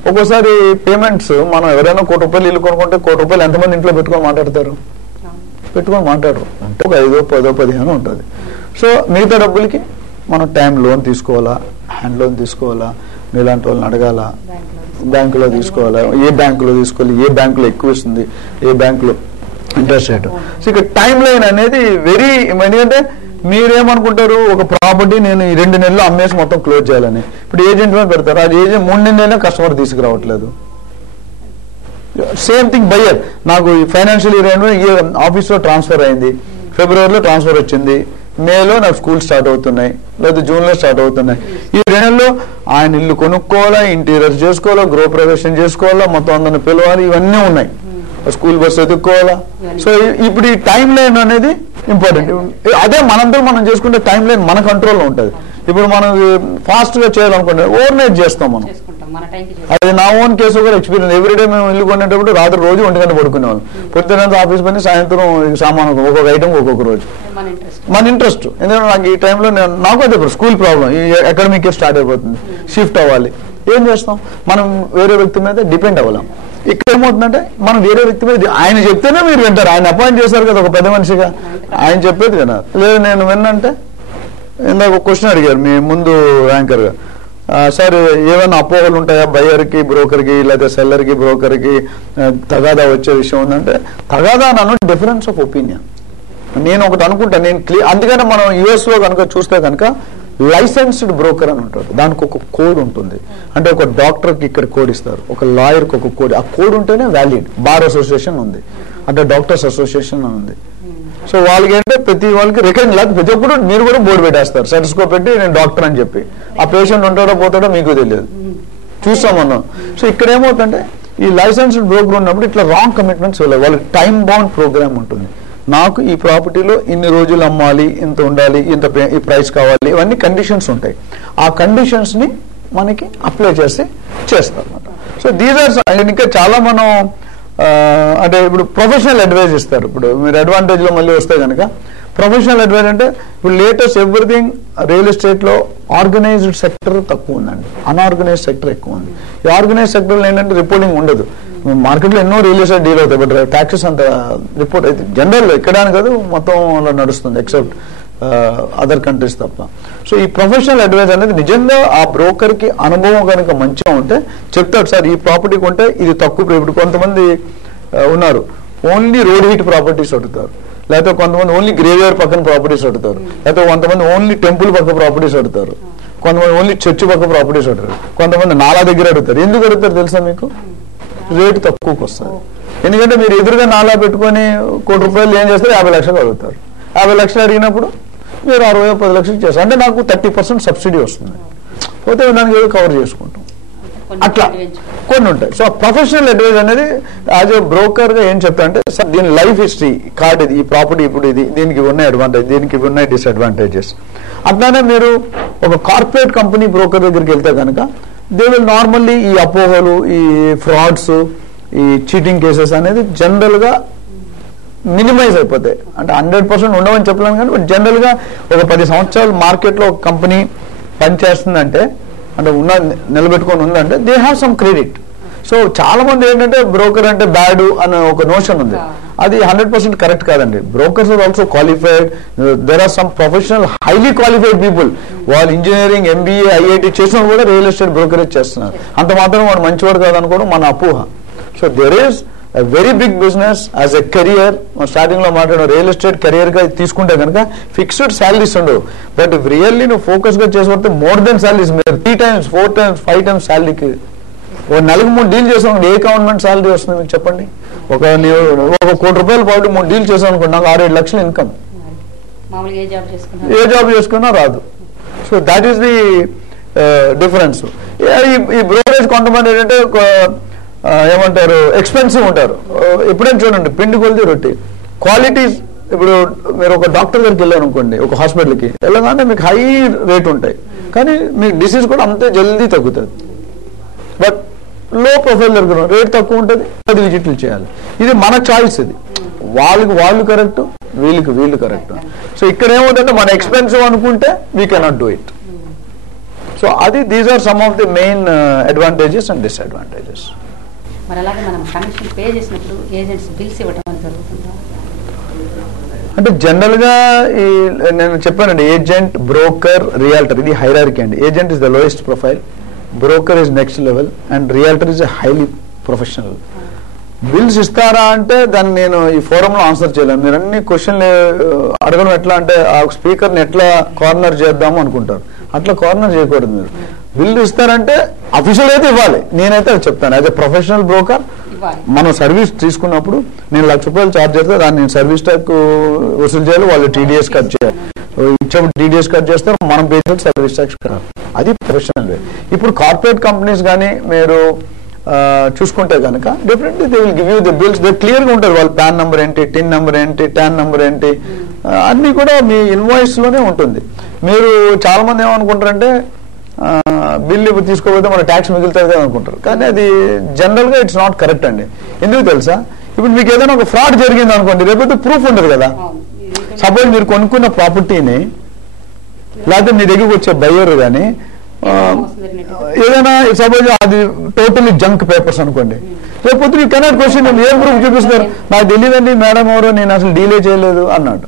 ఒక్కోసారి పేమెంట్స్ మనం ఎవరైనా 1 కోటి రూపాయలు ఇల్లు కొనుక్కుంటే 1 కోటి రూపాయలు ఎంతమంది ఇంట్లో పెట్టుకొని మాట్లాడతారు? పెట్టుకొని మాట్లాడరు. అంటే ఒక 5, 10, 15 ఉంటుంది. సో మిగతా డబ్బులకి మనం టైం లోన్ తీసుకోవాలా, హ్యాండ్ లోన్ తీసుకోవాలా, మీలాంటి వాళ్ళని అడగాల, బ్యాంకులో తీసుకోవాలా, ఏ బ్యాంకులో తీసుకోవాలి, ఏ బ్యాంకులో ఎక్కువ ఇస్తుంది, ఏ బ్యాంకులో ఇంట్రెస్ట్ రేట్. సో ఇక్కడ టైం లైన్ అనేది వెరీ, ఎందుకంటే మీరేమనుకుంటారు ఒక ప్రాపర్టీ నేను ఈ 2 నెలలు అమ్మేసి మొత్తం క్లోజ్ చేయాలని, ఇప్పుడు ఏజెంట్ మీద పెడతారు, అది ఏజెంట్ 3 నెలలైనా కస్టమర్ తీసుకురావట్లేదు. సేమ్ థింగ్ బయ్యర్, నాకు ఫైనాన్షియల్ ఇయర్ ఆఫీస్లో ట్రాన్స్ఫర్ అయింది, ఫిబ్రవరిలో ట్రాన్స్ఫర్ వచ్చింది, మేలో నాకు స్కూల్ స్టార్ట్ అవుతున్నాయి, లేదా జూన్లో స్టార్ట్ అవుతున్నాయి. ఈ 2 నెలల్లో ఆయన ఇల్లు కొనుక్కోవాలా, ఇంటీరియర్ చేసుకోవాలా, గృహప్రవేశం చేసుకోవాలా, మొత్తం అందరిని పిలవాలి, ఇవన్నీ ఉన్నాయి, స్కూల్ బస్సు ఎదుక్కోవాలా. సో ఇప్పుడు ఈ టైం లైన్ అనేది ఇంపార్టెంట్. అదే మనందరూ మనం చేసుకుంటే టైం లైన్ మన కంట్రోల్లో ఉంటుంది. ఇప్పుడు మనం ఫాస్ట్ గా చేయాలనుకుంటే ఓవర్ నైట్ చేస్తాం మనం. అది నా ఓన్ కేసు కూడా ఎక్స్పీరియన్స్. ఎవ్రీడే మేము ఇల్లు కొనేటప్పుడు రాత్రి రోజు 1 గంట పడుకునేవాళ్ళం. పొద్దున ఆఫీస్ పని, సాయంత్రం సామాను ఒక్కొక్క ఐటమ్ ఒక్కొక్క రోజు. మన ఇంట్రెస్ట్. ఎందుకంటే నాకు ఈ టైంలో నాకు అదే స్కూల్ ప్రాబ్లం, ఈ అకాడమిక్ స్టార్ట్ అయిపోతుంది, షిఫ్ట్ అవ్వాలి, ఏం చేస్తాం మనం? వేరే వ్యక్తి మీద డిపెండ్ అవ్వలేం. ఇక్కడ ఏమవుతుందంటే మనం వేరే వ్యక్తి మీద ఆయన చెప్తేనే మీరు వింటారు. ఆయన అపాయింట్ చేశారు కదా ఒక పెద్ద మనిషిగా, ఆయన చెప్పేది కదా. లేదు నేను విన్నంటే ఇందాక ఒక క్వశ్చన్ అడిగారు మీ ముందు యాంకర్ గా, సార్ ఏమైనా అపోహలు ఉంటాయా బయ్యర్కి బ్రోకర్కి లేదా సెల్లర్కి బ్రోకర్కి తగాదా వచ్చే విషయం ఉందంటే, తగాదా అన్న డిఫరెన్స్ ఆఫ్ ఒపీనియన్. నేను ఒకటి అనుకుంటా, నేను అందుకనే మనం యుఎస్ లో కనుక చూస్తే కనుక లైసెన్స్డ్ బ్రోకర్ అని ఉంటాడు, దానికి ఒక కోడ్ ఉంటుంది. అంటే ఒక డాక్టర్కి ఇక్కడ కోడ్ ఇస్తారు, ఒక లాయర్కి ఒక కోడ్, ఆ కోడ్ ఉంటేనే వ్యాలిడ్. బార్ అసోసియేషన్ ఉంది, అంటే డాక్టర్స్ అసోసియేషన్ ఉంది. సో వాళ్ళకి ఏంటంటే ప్రతి వాళ్ళకి రికగ్నైజ్ లేదు, ప్రతి ఒక్కరు మీరు కూడా బోర్డు పెట్టేస్తారు సెటస్కోప్ పెట్టి నేను డాక్టర్ అని చెప్పి. ఆ పేషెంట్ ఉంటాడో పోతాడో మీకు తెలియదు, చూస్తాం మనం. సో ఇక్కడ ఏమవుతుందంటే ఈ లైసెన్స్డ్ బ్రోకర్ ఉన్నప్పుడు ఇట్లా రాంగ్ కమిట్మెంట్స్ వెళ్ళాలి. వాళ్ళకి టైం బౌండ్ ప్రోగ్రామ్ ఉంటుంది. నాకు ఈ ప్రాపర్టీలో ఇన్ని రోజులు అమ్మాలి, ఇంత ఉండాలి, ఇంత ఈ ప్రైస్ కావాలి, ఇవన్నీ కండిషన్స్ ఉంటాయి. ఆ కండిషన్స్ ని మనకి అప్లై చేసి చేస్తారు అన్నమాట. సో దీస్ ఆర్ ఇంకా చాలా మనం అంటే ఇప్పుడు ప్రొఫెషనల్ అడ్వైజ్ ఇస్తారు. ఇప్పుడు మీరు అడ్వాంటేజ్ లో మళ్ళీ వస్తే కనుక ప్రొఫెషనల్ అడ్వైజ్ అంటే ఇప్పుడు లేటెస్ట్ ఎవ్రీథింగ్ రియల్ ఎస్టేట్ లో ఆర్గనైజ్డ్ సెక్టర్ తక్కువ ఉందండి, అన్ఆర్గనైజ్డ్ సెక్టర్ ఎక్కువ ఉంది. ఈ ఆర్గనైజ్డ్ సెక్టర్ లో ఏంటంటే రిపోర్టింగ్ ఉండదు. మార్కెట్ లో ఎన్నో రియల్ ఎస్టేట్ డీల్ అవుతాయి, బట్ ట్యాక్సెస్ అంత రిపోర్ట్ అయితే జనరల్ ఎక్కడా కాదు మొత్తం నడుస్తుంది ఎక్సెప్ట్ అదర్ కంట్రీస్ తప్ప. సో ఈ ప్రొఫెషనల్ అడ్వైజ్ అనేది నిజంగా ఆ బ్రోకర్ కి అనుభవం కనుక మంచిగా ఉంటే చెప్తాడు, సార్ ఈ ప్రాపర్టీ కొంటే ఇది తక్కువ. ఇప్పుడు కొంతమంది ఉన్నారు ఓన్లీ రోడ్ హీట్ ప్రాపర్టీస్ అడుగుతారు, లేకపోతే కొంతమంది ఓన్లీ గ్రేవ్యార్డ్ పక్కన ప్రాపర్టీస్ అడుగుతారు, లేకపోతే కొంతమంది ఓన్లీ టెంపుల్ పక్క ప్రాపర్టీస్ అడుగుతారు, కొంతమంది ఓన్లీ చర్చి పక్క ప్రాపర్టీస్ అడుగుతారు, కొంతమంది నాలా దగ్గర అడుగుతారు. ఎందుకు అడుగుతారు తెలుసా మీకు? రేటు తక్కువకి వస్తుంది. ఎందుకంటే మీరు ఎదురుగా నాలా పెట్టుకొని ₹1,00,000 ఏం చేస్తారు, 50 లక్షలు అడుగుతారు. 50 లక్షలు అడిగినప్పుడు మీరు 60-10 లక్షలు చేస్తారు, అంటే నాకు 30% సబ్సిడీ వస్తుంది, పోతే దానికి ఏదో కవర్ చేసుకుంటాం. అట్లా కొన్ని ఉంటాయి. సో ప్రొఫెషనల్ అడ్వైజ్ అనేది యాజ్ ఏ బ్రోకర్ గా ఏం చెప్తా అంటే, సార్ దీని లైఫ్ హిస్టరీ కార్డ్ ఇది, ఈ ప్రాపర్టీ ఇప్పుడు ఇది, దీనికి ఉన్నాయి అడ్వాంటేజ్, దీనికి ఉన్నాయి డిసడ్వాంటేజెస్. అట్లానే మీరు ఒక కార్పొరేట్ కంపెనీ బ్రోకర్ దగ్గరికి వెళ్తే కనుక దే విల్ నార్మల్లీ ఈ అపోహలు, ఈ ఫ్రాడ్స్, ఈ చీటింగ్ కేసెస్ అనేది జనరల్ గా మినిమైజ్ అయిపోతాయి. అంటే 100% ఉండవని చెప్పలేను కానీ జనరల్ గా ఒక 10 సంవత్సరాలు మార్కెట్ లో ఒక కంపెనీ పనిచేస్తుందంటే, అంటే నిలబెట్టుకొని ఉందంటే they have some credit. So చాలా మంది ఏంటంటే బ్రోకర్ అంటే బ్యాడ్ అనే ఒక నోషన్ ఉంది, అది 100% కరెక్ట్ కాదండి. Brokers are also qualified, there are some professional highly qualified people, వాళ్ళు ఇంజనీరింగ్, MBA, IIT చేసిన కూడా రియల్ ఎస్టేట్ బ్రోకరేజ్ చేస్తున్నారు. అంత మాత్రం వాడు మంచివాడు కాదనుకోవడం మన అపోహ. So there is a very big business as a career. Starting లో మాట్లాడిన రియల్ ఎస్టేట్ కెరియర్ గా తీసుకుంటే కనుక ఫిక్స్డ్ శాలరీస్ ఉండవు, బట్ రియల్లీ నువ్వు ఫోకస్ గా చేసి పడితే మోర్ దెన్ శాలరీస్, మీరు 3 times 4 times 5 times శాలరీకి ఒక నెలకు 3 డీల్ చేసాం, ఏ గవర్నమెంట్ శాలరీ వస్తుంది మీకు చెప్పండి? ఒక ₹1,00,00,000 పాటు 3 డీల్ చేసాం అనుకోండి, నాకు 6-7 లక్షల ఇన్కమ్, ఏ జాబ్ చేసుకున్నా రాదు. So that is the difference. ఈ బ్రోకరేజ్ కొంతమంది ఏంటంటే ఏమంటారు ఎక్స్పెన్సివ్ ఉంటారు. ఎప్పుడైనా చూడండి పిండి కొలిది రొట్టి క్వాలిటీస్. ఇప్పుడు మీరు ఒక డాక్టర్ దగ్గరికి వెళ్ళారు అనుకోండి, ఒక హాస్పిటల్కి వెళ్ళగానే మీకు హై రేట్ ఉంటాయి, కానీ మీకు డిసీజ్ కూడా అంతే జల్దీ తగ్గుతుంది. బట్ లో ప్రొఫైల్ దగ్గర రేట్ తక్కువ ఉంటుంది, 10 విజిట్లు చేయాలి. ఇది మన చాయిస్, ఇది వాళ్ళు కరెక్ట్, వీళ్ళు కరెక్ట్. సో ఇక్కడ ఏమవుతుందంటే మన ఎక్స్పెన్సివ్ అనుకుంటే we cannot do it. So అది these are some of the main advantages and disadvantages. మరి అలాగే మనం కమిషన్ పే చేసినప్పుడు ఏజెంట్స్ బిల్స్ ఇవ్వడం జరుగుతుందా? అంటే జనరల్ గా నేను చెప్పానండి, ఏజెంట్, బ్రోకర్, రియాల్టర్, ఇది హైరార్కీ అండి. Agent is the lowest profile, broker is next level, and realtor is a highly professional. Bills ఇస్తారా అంటే దాన్ని నేను ఈ ఫోరం లో ఆన్సర్ చేయలేను. మీరు అన్ని క్వశ్చన్లు అడగడం ఎట్లా అంటే ఆ స్పీకర్ ని ఎట్లా కార్నర్ చేద్దాము అనుకుంటారు, అట్లా కార్నర్ చేయకూడదు. మీరు బిల్లు ఇస్తారంటే అఫీషియల్ అయితే ఇవ్వాలి, నేనైతే అది చెప్తాను. యాజ్ ఎ ప్రొఫెషనల్ బ్రోకర్ మనం సర్వీస్ తీసుకున్నప్పుడు నేను ₹1,00,000 ఛార్జ్ చేస్తే దాన్ని నేను సర్వీస్ ట్యాక్స్ వసూలు చేయాలి, వాళ్ళు TDS కట్ చేయాలి, ఇచ్చేప్పుడు TDS కట్ చేస్తారు, మనం పే చేసి సర్వీస్ ట్యాక్స్ కట్టాలి. అది ప్రొఫెషనల్ వే. ఇప్పుడు కార్పొరేట్ కంపెనీస్ కానీ మీరు చూసుకుంటే కనుక definitely they will give you the bills, they clear గా ఉంటారు. వాళ్ళ PAN నెంబర్ ఏంటి, TIN నెంబర్ ఏంటి, TAN నెంబర్ ఏంటి, అన్ని కూడా మీ ఇన్వాయిస్ లోనే ఉంటుంది. మీరు చాలా మంది ఏమనుకుంటారంటే బిల్లు ఇప్పుడు తీసుకోకపోతే మన ట్యాక్స్ మిగులుతుంది కదా అనుకుంటారు, కానీ అది జనరల్ గా ఇట్స్ నాట్ కరెక్ట్ అండి. ఎందుకు తెలుసా? ఇప్పుడు మీకు ఏదైనా ఒక ఫ్రాడ్ జరిగింది అనుకోండి, రేపొద్దు ప్రూఫ్ ఉండదు కదా. సపోజ్ మీరు కొనుక్కున్న ప్రాపర్టీని, లేకపోతే మీ దగ్గరికి వచ్చే బయ్యర్ కానీ ఏదైనా సపోజ్ అది టోటలీ జంక్ పేపర్స్ అనుకోండి, లేకపోతే యూ కెనాట్ క్వశ్చన్ ఏం ప్రూఫ్ చూపిస్తారు, నాకు తెలియదండి మేడం ఎవరో నేను అసలు డీలే చేయలేదు అన్నాడు.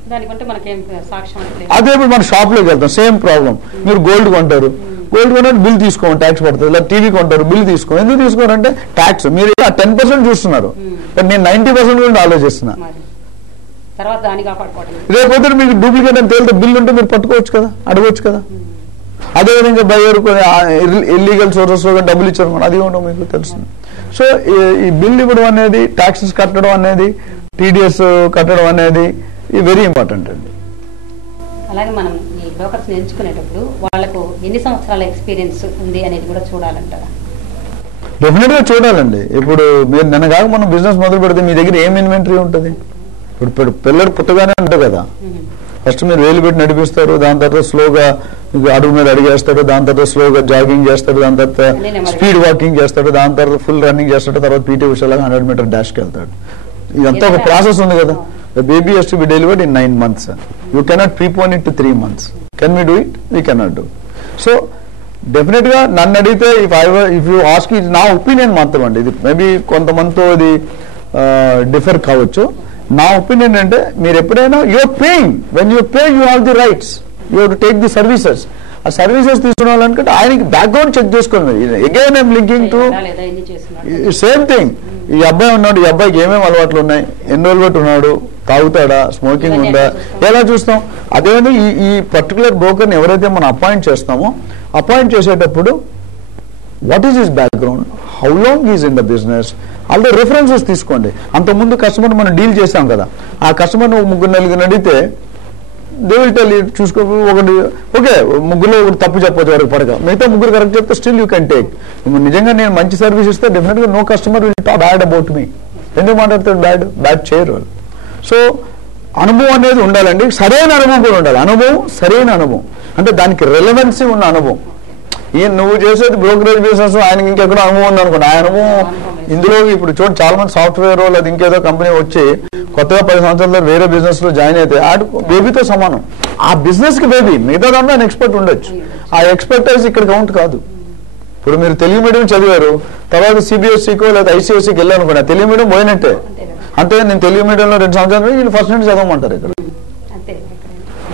అదే ఇప్పుడు మన షాప్ లోకి వెళ్తాం, సేమ్ ప్రాబ్లం. మీరు గోల్డ్ కొంటారు, గోల్డ్ కొన్నట్టు బిల్ తీసుకోండి, ట్యాక్స్ పడుతుంది. లేదా టీవీ కొంటారు, బిల్ తీసుకోండి. ఎందుకు తీసుకోరంటే ట్యాక్స్. మీరు 10% చూస్తున్నారు, బట్ నేను 90% గురించి ఆలోచిస్తున్నా. రేపు మీకు డూప్లికేట్ అని తేలితే బిల్ ఉంటే మీరు పట్టుకోవచ్చు కదా, అడగవచ్చు కదా. అదేవిధంగా బయర్ ఇల్లీగల్ సోర్సెస్ లో డబ్బులు ఇచ్చారు, అది కూడా మీకు తెలుస్తుంది. సో ఈ బిల్ ఇవ్వడం అనేది, ట్యాక్సెస్ కట్టడం అనేది, టీడీఎస్ కట్టడం అనేది వెరీ ఇంపార్టెంట్ అండి. అలాగే మనం ఈ బ్రోకర్స్ ఎంచుకునేటప్పుడు వాళ్ళకు ఎన్ని సంవత్సరాల ఎక్స్పీరియన్స్ ఉంది అనేది కూడా చూడాలంటారా? డెఫినెట్ గా చూడాలండి. ఇప్పుడు మీరు నిన్న కాక మనం బిజినెస్ మొదలు పెడితే మీ దగ్గర ఏం ఇన్వెంటరీ ఉంటుంది? ఇప్పుడు పిల్లలు పుట్టగానే ఉంటుంది కదా, ఫస్ట్ మీరు వేలు పెట్టి నడిపిస్తారు, దాని తర్వాత స్లోగా అడుగు మీద అడిగేస్తాడు, దాని తర్వాత స్లోగా జాగింగ్ చేస్తాడు, దాని తర్వాత స్పీడ్ వాకింగ్ చేస్తాడు, దాని తర్వాత ఫుల్ రన్నింగ్ చేస్తాడు, తర్వాత పీటీ ఉషాలాగా 100 మీటర్ డాష్కి వెళ్తాడు. ఇదంతా ఒక ప్రాసెస్ ఉంది కదా. The baby has to be delivered in 9 months. You cannot prepone it to 3 months. Can we do it? We cannot do. So definitely గా నన్ను అడిగితే if you ask it, నా ఒపీనియన్ మాత్రం అండి, ఇది మేబీ కొంతమందితో ఇది డిఫర్ కావచ్చు. నా ఒపీనియన్ అంటే మీరు ఎప్పుడైనా you are paying, when you pay you have the rights, you have to take the services. ఆ సర్వీసెస్ తీసుకోవాలనుకుంటే ఆయనకి బ్యాక్గ్రౌండ్ చెక్ చేసుకోండి. Again I'm linking to same thing. ఈ అబ్బాయి ఉన్నాడు, ఈ అబ్బాయికి ఏమేమి అలవాట్లు ఉన్నాయి, ఎన్ని రోజులు బట్టి ఉన్నాడు, తాగుతాడా, స్మోకింగ్ ఉందా, ఎలా చూస్తాం. అదేవిధంగా ఈ పర్టికులర్ బ్రోకర్ని ఎవరైతే మనం అపాయింట్ చేస్తామో, అపాయింట్ చేసేటప్పుడు what is his background, how long is in the business, already references తీసుకోండి. అంతకుముందు కస్టమర్ మనం డీల్ చేసాం కదా, ఆ కస్టమర్ 3-4 అడిగితే దే విల్ టెల్ యూ, చూసుకో ఒకటి ఓకే, ముగ్గురులో ఒకటి తప్పు చెప్పొచ్చు, వరకు పడక మిగతా 3 కరెక్ట్ చెప్తే స్టిల్ యూ కెన్ టేక్. నిజంగా నేను మంచి సర్వీస్ ఇస్తే డెఫినెట్ గా no customer will talk bad about me. ఎందుకు మాట్లాడతాడు బ్యాడ్ చేయరు వాళ్ళు. సో అనుభవం అనేది ఉండాలండి, సరైన అనుభవం కూడా ఉండాలి. అనుభవం, సరైన అనుభవం అంటే దానికి రెలవెన్సీ ఉన్న అనుభవం. నువ్వు చేసేది బ్రోకరేజ్ బిజినెస్, ఆయనకి ఇంకెక్కడో అనుభవం ఉంది అనుకోండి. ఆ అనుభవం ఇందులో ఇప్పుడు చూడండి, చాలా మంది సాఫ్ట్వేర్ లేదా ఇంకేదో కంపెనీ వచ్చి కొత్తగా 10 సంవత్సరాల వేరే బిజినెస్ లో జాయిన్ అయితే ఆడు బేబీతో సమానం. ఆ బిజినెస్ కి బేబీ, మిగతా దాంట్లో ఆయన ఎక్స్పర్ట్ ఉండొచ్చు. ఆ ఎక్స్పర్టైజ్ ఇక్కడ కౌంట్ కాదు. ఇప్పుడు మీరు తెలుగు మీడియం చదివారు, తర్వాత సిబిఎస్ఈకో లేదా ఐసీఎస్ఈకి వెళ్ళారు అనుకోండి, తెలుగు మీడియం పోయినట్టే. అంతే, నేను తెలుగు మీడియంలో 2 సంవత్సరాలు వీళ్ళు ఫస్ట్ నుండి చదవమంటారు ఇక్కడ.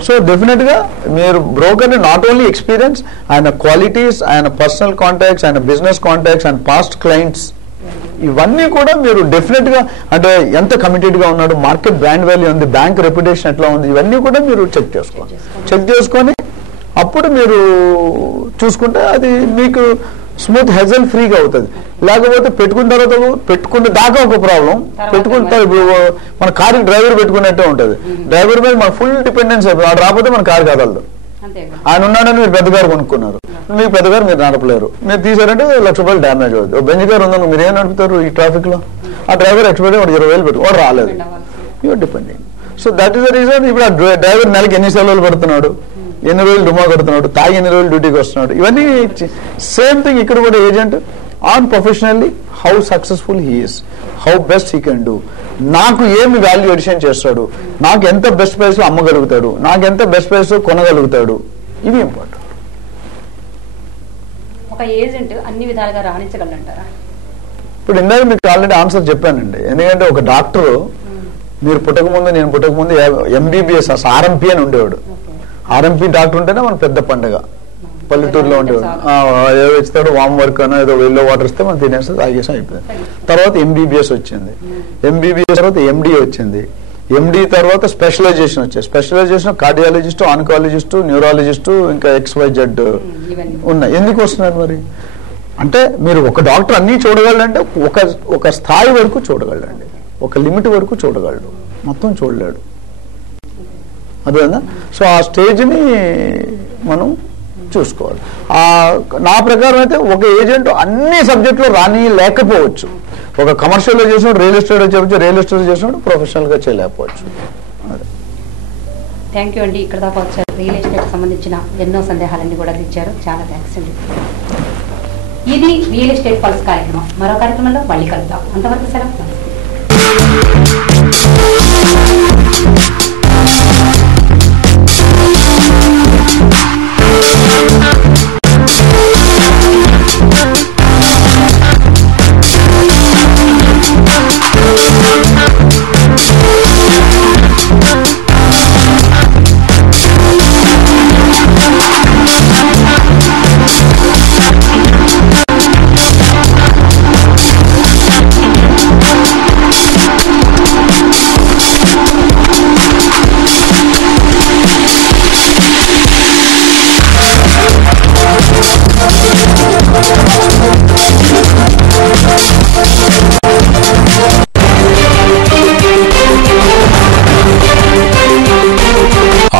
సో డెఫినెట్ గా మీరు బ్రోకర్ ని నాట్ ఓన్లీ ఎక్స్పీరియన్స్, ఆయన క్వాలిటీస్, ఆయన పర్సనల్ కాంటాక్ట్స్, ఆయన బిజినెస్ కాంటాక్ట్స్, ఆయన పాస్ట్ క్లయింట్స్, ఇవన్నీ కూడా మీరు డెఫినెట్ గా అంటే ఎంత కమిటెడ్ గా ఉన్నాడు, మార్కెట్ బ్రాండ్ వాల్యూ ఉంది, బ్యాంక్ రెప్యుటేషన్ ఎట్లా ఉంది, ఇవన్నీ కూడా మీరు చెక్ చేసుకొని అప్పుడు మీరు చూసుకుంటే అది మీకు స్మూత్ హెజల్ ఫ్రీగా అవుతుంది. లేకపోతే పెట్టుకున్న దాకా ఒక ప్రాబ్లం, పెట్టుకుంటే ఇప్పుడు మన కారుకి డ్రైవర్ పెట్టుకున్నట్టే ఉంటుంది. డ్రైవర్ మీద మన ఫుల్ డిపెండెన్స్ అయిపోయింది. వాడు రాకపోతే మన కారు కదలదు. ఆయన ఉన్నాడని మీరు పెద్ద కారు కొనుక్కున్నారు, మీకు పెద్ద కారు మీరు నడపలేరు, మీరు తీసారంటే ₹1,00,000 డ్యామేజ్ అవుతుంది. బెంజ్ కారు ఉందని మీరు ఏం నడుపుతారు ఈ ట్రాఫిక్ లో? ఆ డ్రైవర్ ఎక్స్పెక్ట్ వాడు 20,000 పెట్టు, వాడు రాలేదు, you are depending. So that is the reason. ఇప్పుడు ఆ డ్రైవర్ నెలకి ఎన్ని సెలవులు పెడుతున్నాడు, ఎన్ని రోజులు డుమా కడుతున్నాడు, తాగి ఎన్ని రోజులు డ్యూటీకి వస్తున్నాడు, ఇవన్నీ సేమ్ థింగ్ ఇక్కడ కూడా. Agent on professionally how successful he is, how best he can do, నాకు ఏమి వాల్యూ ఎడిషన్ చేస్తాడు, నాకు ఎంత బెస్ట్ ప్రైస్ లో అమ్మగలుగుతాడు, నాకు ఎంత బెస్ట్ ప్రైస్ లో కొనగలుగుతాడు, ఇవి ఇంపార్టెంట్. ఒక ఏజెంట్ అన్ని విధాలుగా రాణించగలంటారా? ఇప్పుడు ఇందాక మీకు ఆల్రెడీ ఆన్సర్ చెప్పానండి. ఎందుకంటే ఒక డాక్టర్ మీరు నేను పుట్టకముందు ఎంబీబీఎస్ ఆర్ఎంపీ అని ఉండేవాడు. ఆర్ఎంపీ డాక్టర్ ఉంటేనే మన పెద్ద పండుగ పల్లెటూరులో ఉండేవాడు. ఏదో ఇస్తాడు వామ్ వర్క్ అనో ఏదో వెల్లో వాటర్ ఇస్తే మనం తినేస్తే తాగేసాం అయిపోయింది. తర్వాత ఎంబీబీఎస్ వచ్చింది, ఎంబీబీఎస్ తర్వాత ఎండి వచ్చింది, ఎండి తర్వాత స్పెషలైజేషన్ వచ్చాయి. స్పెషలైజేషన్ కార్డియాలజిస్టు, ఆన్కాలజిస్టు, న్యూరాలజిస్టు, ఇంకా XYZ ఉన్నాయి. ఎందుకు వస్తున్నారు మరి అంటే మీరు ఒక డాక్టర్ అన్ని చూడగలంటే ఒక స్థాయి వరకు చూడగలండి, ఒక లిమిట్ వరకు చూడగలడు, మొత్తం చూడలేడు. అదేనా? సో ఆ స్టేజ్ని మనం చూసుకోవాలి. నా ప్రకారం అయితే ఒక ఏజెంట్ అన్ని సబ్జెక్టులో రాని లేకపోవచ్చు. ఒక కమర్షియల్లో చేసినప్పుడు రియల్ ఎస్టేట్ చెప్పచ్చు, రియల్ ఎస్టేట్ చేసినప్పుడు ప్రొఫెషనల్గా చేయలేకపోవచ్చు. థ్యాంక్ యూ అండి. ఇక్కడ దాకా వచ్చారు, రియల్ ఎస్టేట్ సంబంధించిన ఎన్నో సందేహాలన్నీ కూడా తెచ్చారు. చాలా థ్యాంక్స్ అండి. ఇది రియల్ ఎస్టేట్ పల్స్ కార్యక్రమం. మరో కార్యక్రమంలో మళ్ళీ కలుద్దాం. అంతవరకు సెలవు.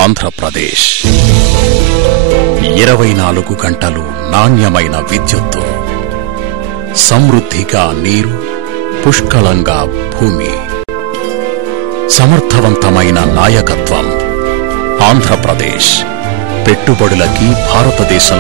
ఆంధ్రప్రదేశ్ 24 గంటలు నాణ్యమైన విద్యుత్తు, సమృద్ధిగా నీరు, పుష్కలంగా భూమి, సమర్థవంతమైన నాయకత్వం. ఆంధ్రప్రదేశ్ పెట్టుబడులకి భారతదేశం